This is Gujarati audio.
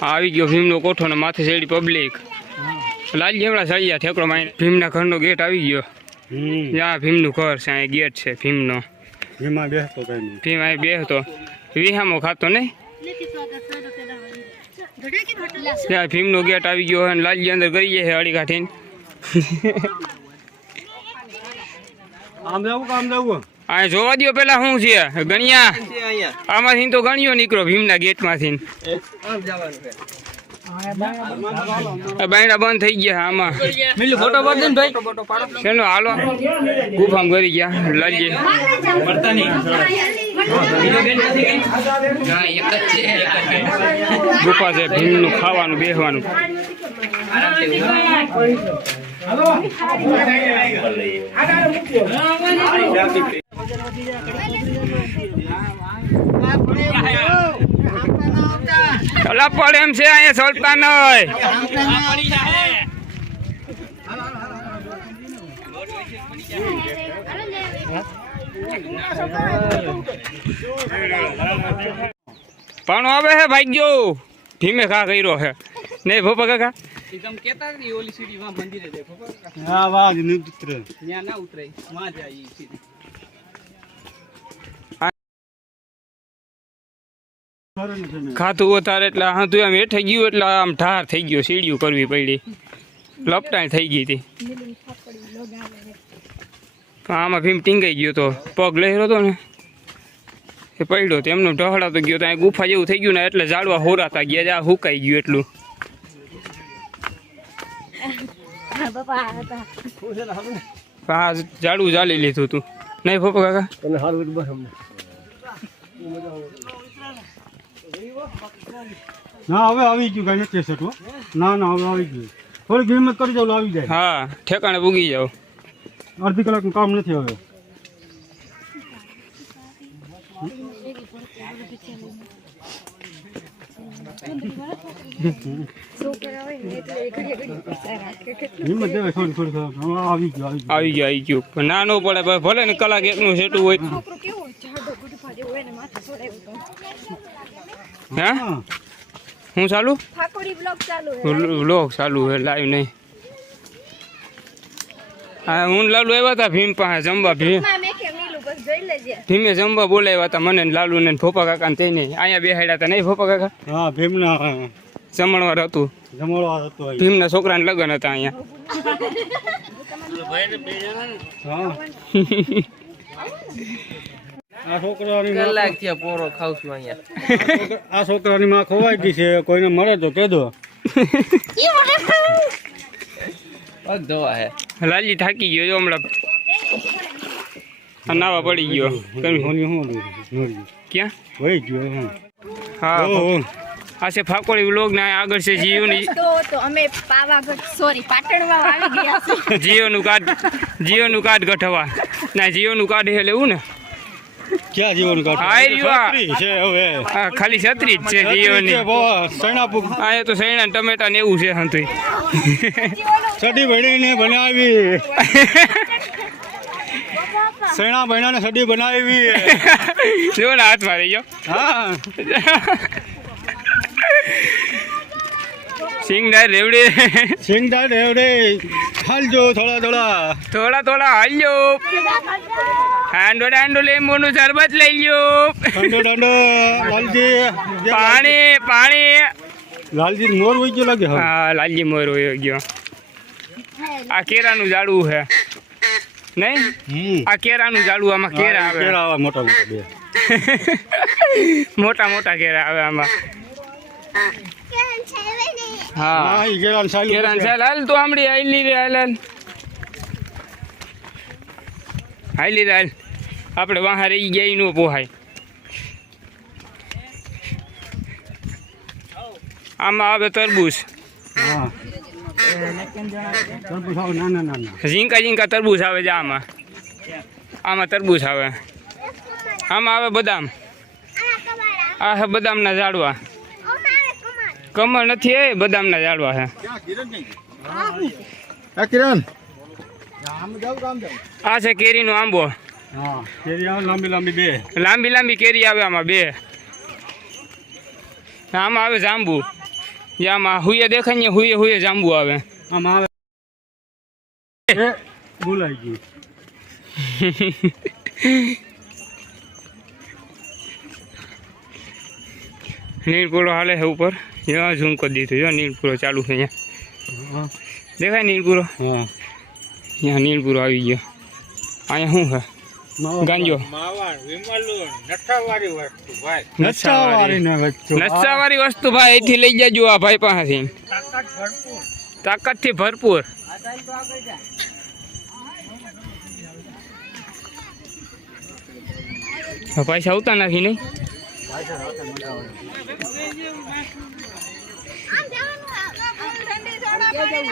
આવી ગયો ભીમનો કોઠો ને માથે ચડી પબ્લિક લાલજી હમણાં સળિયા ઠેકડો મારીને ભીમના ઘરનો ગેટ આવી ગયો જ્યાં ભીમનું ઘર છે અહીંયા ગેટ છે ભીમનો ભીમ અહીં બેસતો વિહામો ખાતો નહીં ત્યાં ભીમનો ગેટ આવી ગયો અને લાલજી અંદર ગઈ જાય છે અડી કાઢીને અહીંયા જોવા દો પેલા શું છે ગણિયા આમાંથી તો ગણ્યો નીકળો ભીમના ગેટમાંથી બાયણા બંધ થઈ ગયા આમાં શેનો હાલો ગુફામાં કરી ગયા લાલજી ગુફા છે ભીમનું ખાવાનું બેસવાનું ચલા પડે એમ છે અહીંયા સોલતા નહીં પણ હવે હે ભાઈ ગયો ભીમે ખા કર્યો હે નહીં ભોપા કાકા કેતા ઓલી સીડી માં મંદિરે દેખો હા વાહ ઉતરે ત્યાં ના ઉતરે માં જાય સીડી ખાતું વધારે એટલે હા તું આમ હેઠે ગયું એટલે આમ ઠાર થઈ ગયો સીડીયું કરવી પડી લપટાણ થઈ ગઈ હતી આમાં ભીમ ટીંગાઈ ગયો તો પગ લહેરો હતો ને એ પડ્યો તો એમનું ઢહડાતો ગયો તો અહીં ગુફા જેવું થઈ ગયું ને એટલે ઝાડવા હોરાતા ગયા જ્યાં હુકાઈ ગયું એટલું હા ઝાડવું ચાલી લીધું તું નહીં પપ્પા કાકા ના હવે આવી ગયું કઈ નથી શકવું ના ના હવે આવી ગયું થોડીક હિંમત કરી જાવ આવી જાય હા ઠેકાણે પૂગી જાવ અડધી કલાકનું કામ નથી હવે હિંમત દેવાય થોડી આવી ગયું ના નો પડે ભલે ને કલાક એકનું સેટું હોય હા હું ચાલુ વ્લોગ ચાલુ હે લાઈવ નહીં હા હું લાલુ આવ્યા હતા ભીમ પાસે જમવા ભીમે જમવા બોલાવ્યા હતા મને લાલુ ને ફોપા કાકા ને તેને અહીંયા બેહાડ્યા હતા નહીં ફોપા કાકા હા ભીમના જમણવાર હતું ભીમના છોકરાને લગ્ન હતા અહીંયા આ છોકરાની માં ખવાઈ ગઈ છે કોઈને મળે તો કેદો લાલજી થાકી ગયો હમણાં નાવા પડી ગયો ક્યાં વહી ગયો હા આ છે ફાકોડી વ્લોગ ને આગળ છે જીઓની તો અમે પાવાગઢ સોરી પાટણમાં આવી ગયા છે જીઓનું કાર્ડ ગઠવા ના જીઓનું કાર્ડ હે લેવું ને ક્યાં જીવન છે હવે ખાલી છત્રી જ છે જીઓની આ તો સૈણા ટમેટા ને એવું છે હંતુઈ સડી ભણીને બનાવી સૈણા બહેણાને સડી બનાવી જો ને હાથ મારી ગયો હા સિંગદાર રેવડે હાલજો થોડા હાલજો હાંડો લીંબુનું શરબત લઈ લ્યો પાણી લાલજી મોર વહી ગયો લાગે હા લાલજી મોર વહી ગયો આ કેરાનું ઝાડવું છે નહીં આ કેરાનું ઝાડવું આમાં કેરા આવે મોટા કેરા આવે આમાં હા કેરાન સાલ હાલ તો આમડી હાલી રે હાલ આપણે વાહ રહી ગયા નો પોહાય આમાં આવે તરબૂચ ઝીંકા તરબૂચ આવે છે આમાં તરબૂચ આવે આમાં આવે બદામ આ હે બદામના ઝાડવા કમળ નથી એ બદામના ઝાડવા છે આ છે કેરીનો આંબો લાંબી કેરી આવે આમાં બે આમાં આવે જાંબુ આમાં હુએ દેખાય ને હુએ હુએ જાંબુ આવે આમ આવે એ બોલાઈ ગયું નીલપુરો હાલે છે ઉપર યા ઝૂમ કરી દીધું જો નીલપુરો ચાલુ છે અહીંયા હા દેખાય નીલપુરો હા અહીંયા નીલપુરો આવી ગયો અહીંયા શું છે ગાંજો નચાવાળી ને વચ્ચે નશાવાળી વસ્તુ ભાઈ અહીંથી લઈ જાજો આ ભાઈ પાસેથી તાકાતથી ભરપૂર પૈસા આવતા નથી નહીં આમ જવાનું, આમ ઠંડી જોડો પડી.